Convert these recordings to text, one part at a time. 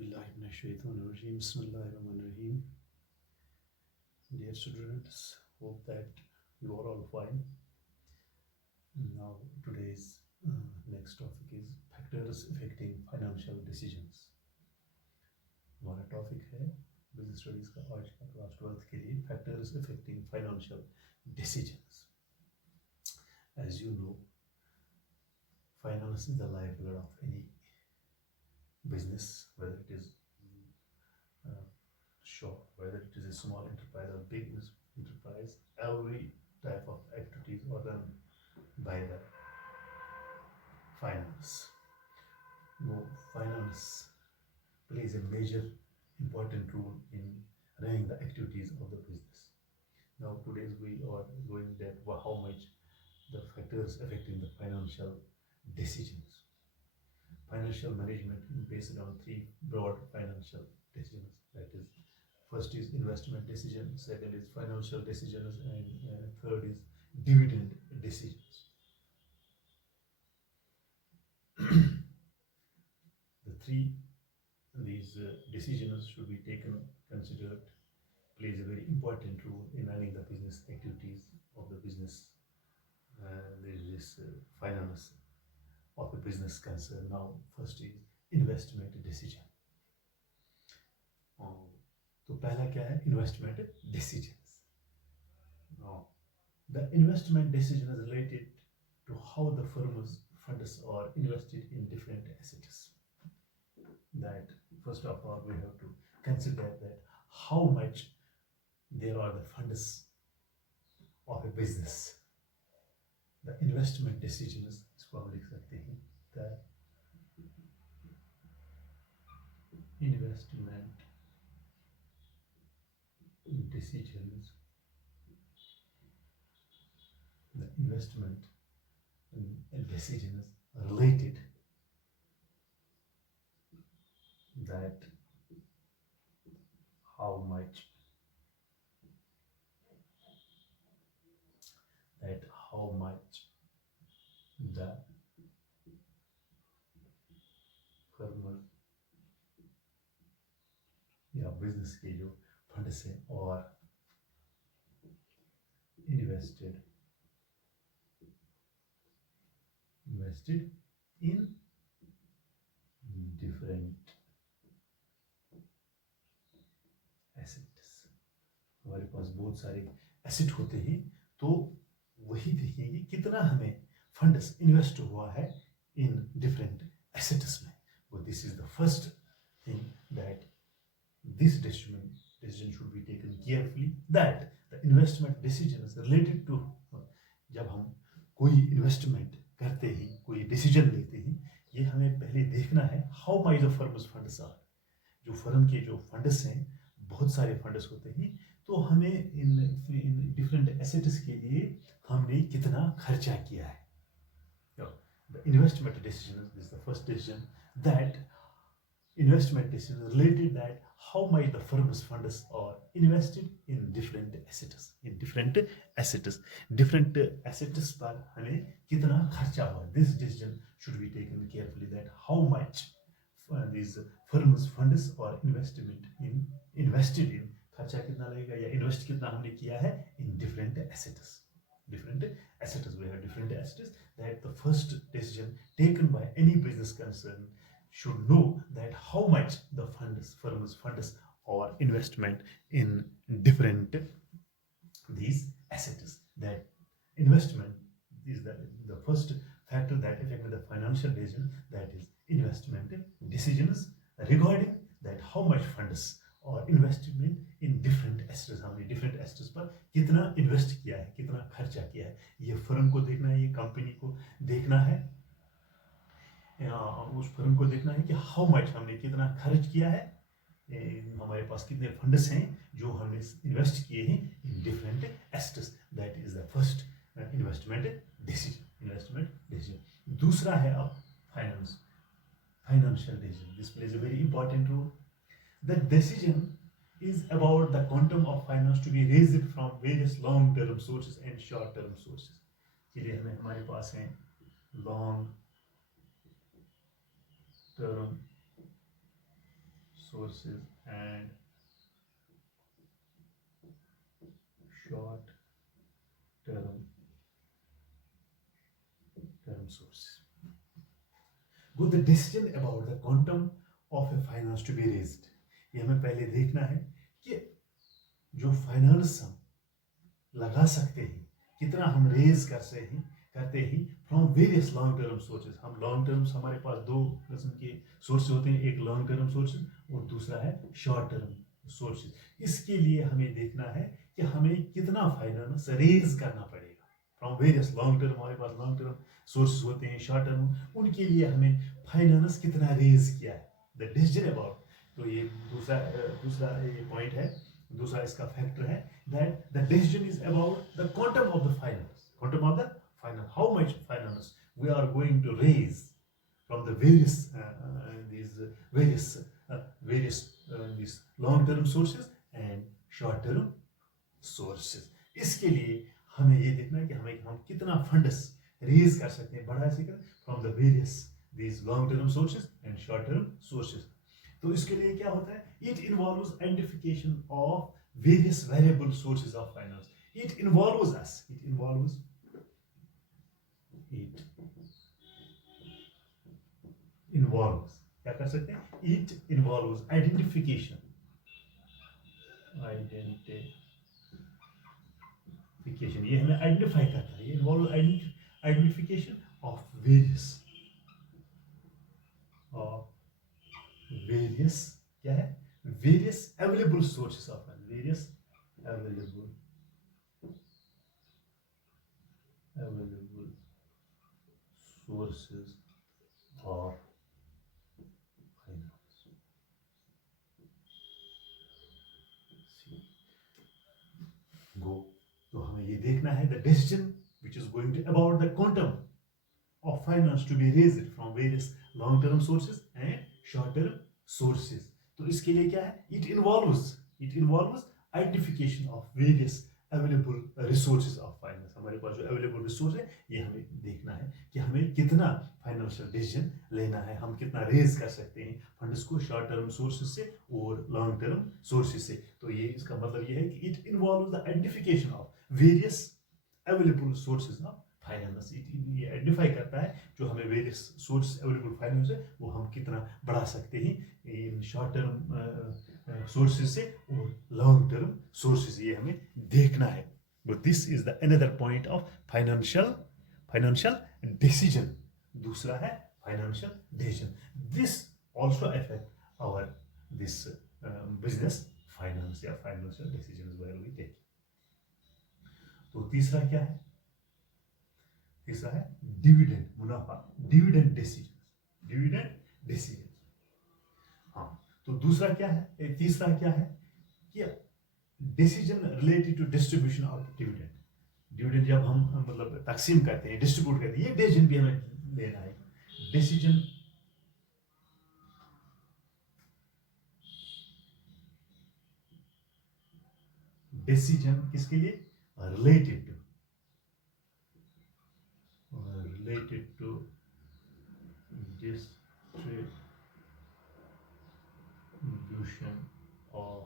Auzubillahiminash-shaytanir-rajim. Bismillahir-rahmanir-rahim. Dear students, hope that you are all fine. Now, today's next topic is factors affecting financial decisions. हमारा टॉपिक है business studies का आज का class 12th के लिए factors affecting financial decisions. As you know, finance is the lifeblood of any business, whether it is shop, whether it is a small enterprise or big enterprise. Every type of activities are done by the finance. No, finance plays a major important role in running the activities of the business. Now, today we are going that how much the factors affecting the financial decisions. Financial management is based on three broad financial decisions. That is, first is investment decision, second is financial decisions, and third is dividend decisions. The three these decisions should be taken, considered, plays a very important role in running the business activities of the business. There is this finance of a business concern. Now, first is investment decision. तो पहला क्या है? Investment decisions. Now, the investment decision is related to how the firm's funds are invested in different assets. That first of all we have to consider that how much there are the funds of a business. The investment decisions, इसको हम लिख सकते हैं, the investment decisions, the investment decisions related that how much the firm या बिजनेस के जो फंड्स हैं और invested in different assets. हमारे पास बहुत सारे एसेट होते हैं, तो वही देखेंगे कितना हमें फंड्स इन्वेस्ट हुआ है इन डिफरेंट एसेट्स में. But this is the first thing that this decision should be taken carefully, that the investment decision is related to, जब हम कोई इन्वेस्टमेंट करते हैं, कोई डिसीजन लेते हैं, ये हमें पहले देखना है how much the firms funds are. जो फर्म के जो फंड्स हैं, बहुत सारे फंड्स होते हैं, तो हमें इन डिफरेंट एसेट्स के लिए हमने कितना खर्चा किया है. The investment decision is the first decision, that investment decision related that how much the firm's funds are invested in different assets. Different assets पर हमें कितना खर्चा हुआ. This decision should be taken carefully, that how much these firm's funds are invested in, खर्चा कितना लगेगा या इन्वेस्ट कितना हमने किया है in different assets. We have different assets. That the first decision taken by any business concern should know that how much the firm's funds or investment in different these assets. That investment is the first factor that affects the financial decision, that is investment decisions regarding that how much funds और इन्वेस्टमेंट इन different assets, हमने different assets पर कितना इन्वेस्ट किया है, कितना खर्चा किया है. ये फर्म को देखना है, ये कंपनी को देखना है, उस फर्म को देखना है कि हाउ मच हमने कितना खर्च किया है, हमारे पास कितने फंड्स हैं जो हमने इन्वेस्ट किए हैं in different assets. That is the first investment decision. दूसरा है अब financial decision. This plays a very important role. The decision is about the quantum of finance to be raised from various long-term sources and short-term sources. चलिए हमारे पास हैं long-term sources and short term sources. Go the decision about the quantum of a finance to be raised. ये हमें पहले देखना है कि जो फाइनेंस हम लगा सकते हैं कितना हम रेज करते हैं from various long term sources. हम लॉन्ग टर्म्स हमारे पास दो किस्म के सोर्सेज होते हैं, एक लॉन्ग टर्म सोर्सेज और दूसरा है शॉर्ट टर्म सोर्सेज. इसके लिए हमें देखना है कि हमें कितना फाइनेंस रेज करना पड़ेगा फ्रॉम वेरियस लॉन्ग टर्म. हमारे पास लॉन्ग टर्म सोर्सेज होते हैं, शॉर्ट टर्म, उनके लिए हमें फाइनेंस कितना रेज किया है, द डिसीजन अबाउट. तो ये दूसरा ये पॉइंट है, दूसरा इसका फैक्टर है that the decision is about the quantum of the finance, how much finance we are going to raise from the various these long term sources and short term sources. इसके लिए हमें ये देखना है कि हम कितना फंड्स रेज कर सकते हैं, बढ़ा सकते from the various these long term sources and short term sources. तो इसके लिए क्या होता है, it involves identification of various variable sources of finance. It involves क्या कर सकते हैं, it involves identification ये हमें आइडेंटिफाई करता है, ये involves identification of क्या है, various available sources of finance, various available sources of finance. Go. तो हमें ये देखना है the decision which is going to about the quantum of finance to be raised from various long term sources and short term sources. तो इसके लिए क्या है, it involves identification of various available resources of finance. हमारे पास जो available resource है ये हमें देखना है कि हमें कितना फाइनेंशियल डिसीजन लेना है, हम कितना रेज कर सकते हैं फंड्स को शॉर्ट टर्म सोर्सेज से और लॉन्ग टर्म सोर्सेज से. तो ये इसका मतलब ये है कि it involves the identification of various available sources of finance. ये आइडेंटिफाई करता है जो हमें वेरियस सोर्स अवेलेबल फाइनेंस है वो हम कितना बढ़ा सकते हैं इन शॉर्ट टर्म सोर्सेज से और लॉन्ग टर्म सोर्सेज, ये हमें देखना है. But this is the another point of financial decision. दूसरा है financial decision. This also affect our this business finance या financial decision where we take. तो तीसरा क्या है, तीसरा है डिविडेंड मुनाफा, डिविडेंड डिसीजन. हाँ, तो दूसरा क्या है, तीसरा क्या है कि decision related to distribution of dividend. Dividend जब हम मतलब तकसीम करते हैं, डिस्ट्रीब्यूट करते हैं, ये डिसीजन भी हमें लेना है. डिसीजन किसके लिए, related to distribution of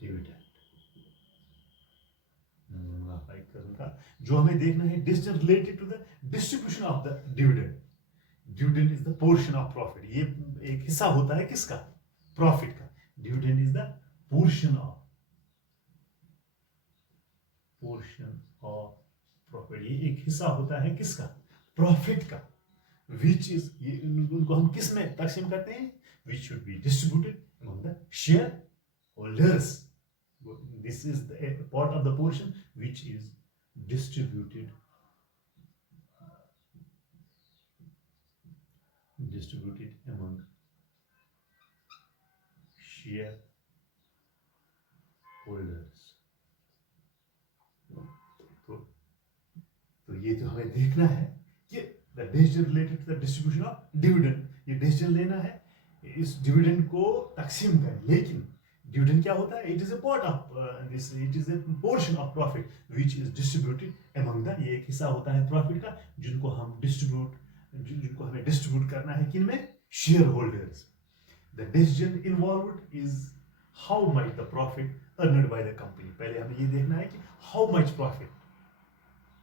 dividend. जो हमें देखना है decision related to the distribution of the dividend. Dividend is the portion of profit. ये एक हिस्सा होता है किसका, प्रॉफिट का. Dividend is the portion of profit. ये एक हिस्सा होता है किसका, प्रॉफिट का. विच इज, ये उनको हम किस में तकसीम करते हैं, which should be distributed among the shareholders. This is the part of the portion which is distributed among shareholders. तो ये तो हमें देखना है कि the decision related to the distribution of dividend. ये decision लेना है इस डिविडेंड को तकसीम करें. लेकिन डिविडेंड क्या होता है, it is a part of this, it is a portion of profit which is distributed among the. ये एक हिस्सा होता है प्रॉफिट का जिनको हमें डिस्ट्रीब्यूट करना है किन में, share holders. The decision involved is how much the profit earned by the company. पहले हमें ये देखना है कि how much profit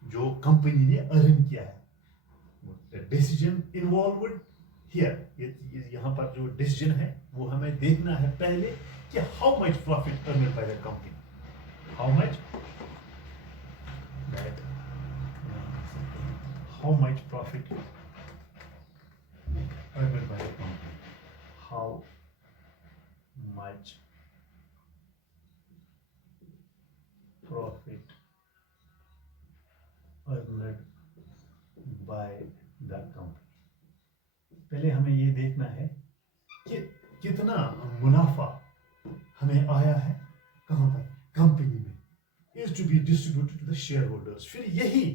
जो कंपनी ने अर्न किया है. The decision involved here, यहाँ पर जो decision है वो हमें देखना है पहले कि how much profit earned by the company. How much that how much profit earned by the company. How much profit earned by the company. पहले हमें ये देखना है कि कितना मुनाफा हमें आया है कहाँ पर, कंपनी में. is to be distributed to the shareholders. फिर यही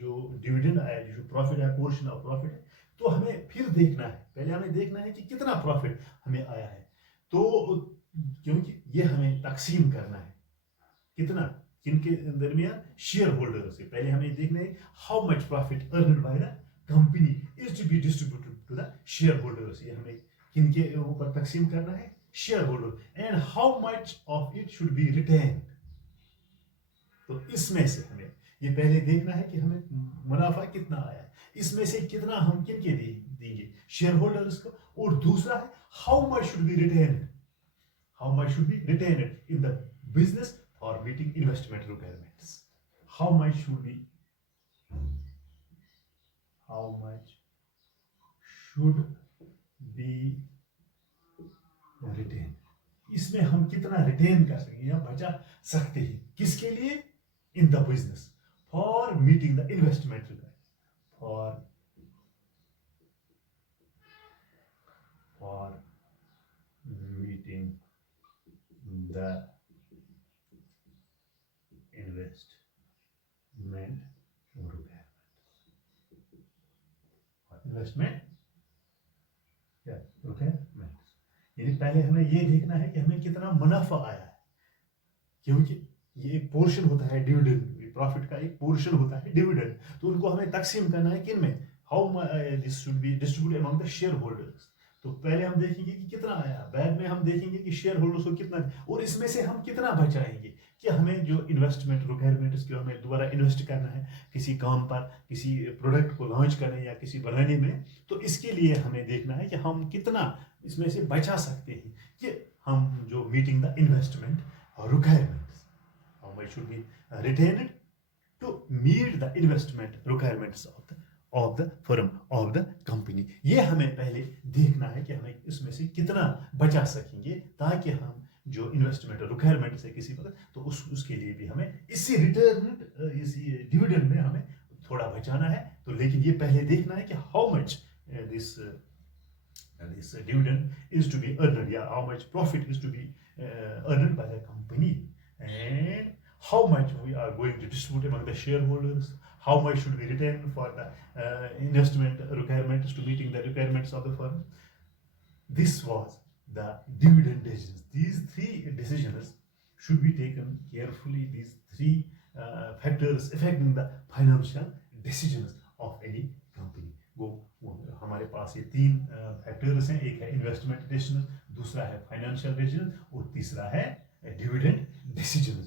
जो डिविडेंड आया, जो प्रॉफिट है, पोर्शन ऑफ प्रॉफिट है, तो हमें फिर देखना है. पहले हमें देखना है कि कितना प्रॉफिट हमें आया है, तो क्योंकि ये हमें तकसीम करना है कितना, किनके दरमियान, शेयर होल्डर से. पहले हमें देखना है how much profit earned by the company is to be distributed to the shareholders. ये हमें किनके ऊपर तकसीम करना है, shareholder. And how much of it should be retain. तो इसमें से हमें ये पहले देखना है कि हमें मुनाफा कितना आया है, इसमें से कितना हम किनके देंगे, शेयर होल्डर्स को. और दूसरा है how much should be retained, how much should be retained in the business for meeting investment requirements. How much should be retain. इसमें हम कितना रिटेन कर सकते हैं या बचा सकते हैं, किसके लिए, in the business for meeting the investment requirement, for meeting the investment requirements. यानी पहले हमें ये देखना है कि हमें कितना मुनाफा आया है, क्योंकि ये एक पोर्शन होता है डिविडेंड, प्रॉफिट का एक पोर्शन होता है डिविडेंड. तो उनको हमें तकसीम करना है किन में, how this should be distributed among the share holders. तो पहले हम देखेंगे कि कितना आया, बाद में हम देखेंगे कि शेयर होल्डर्स को कितना, और इसमें से हम कितना बचाएंगे कि हमें जो इन्वेस्टमेंट रिक्वायरमेंट्स की हमें दोबारा इन्वेस्ट करना है किसी काम पर, किसी प्रोडक्ट को लॉन्च करने या किसी बनाने में. तो इसके लिए हमें देखना है कि हम कितना इसमें से बचा सकते हैं कि हम जो meeting the investment requirements, how much should be retained to meet the investment requirements of the firm, of the company. ये हमें पहले देखना है कि हमें इसमें से कितना बचा सकेंगे, ताकि हम जो इन्वेस्टमेंट रिक्वायरमेंट्स है किसी वक्त, तो उसके लिए भी हमें इसी रिटर्न, इसी डिविडेंड में हमें थोड़ा बचाना है. तो लेकिन ये पहले देखना है कि how much this dividend is to be earned, yeah, how much profit is to be earned by the company, and how much we are going to distribute among the shareholders, how much should be retained for the investment requirements to meeting the requirements of the firm. This was the dividend decisions. These three decisions should be taken carefully. These three factors affecting the financial decisions of any company. वो हमारे पास ये तीन फैक्टर्स हैं, एक है investment decision, दूसरा है financial decision, और तीसरा है डिविडेंड डिसीजन.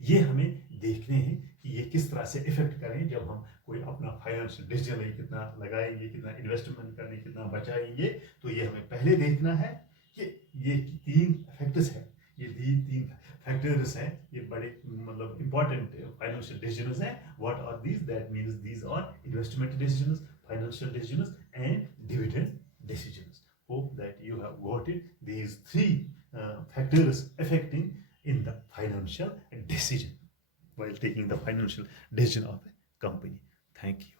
ये हमें देखने हैं कि ये किस तरह से इफेक्ट करें जब हम कोई अपना फाइनेंशियल डिसीजन है, कितना लगाएंगे, कितना इन्वेस्टमेंट करने, कितना बचाएंगे. तो ये हमें पहले देखना है कि ये तीन फैक्टर्स हैं, ये तीन फैक्टर्स हैं, ये बड़े मतलब इंपॉर्टेंट फाइनेंशियल डिसीजंस हैं. What are these, that means these are investment decisions, financial decisions and dividend decisions. Hope that you have got it, these three factors affecting in the financial decision while taking the financial decision of a company. Thank you.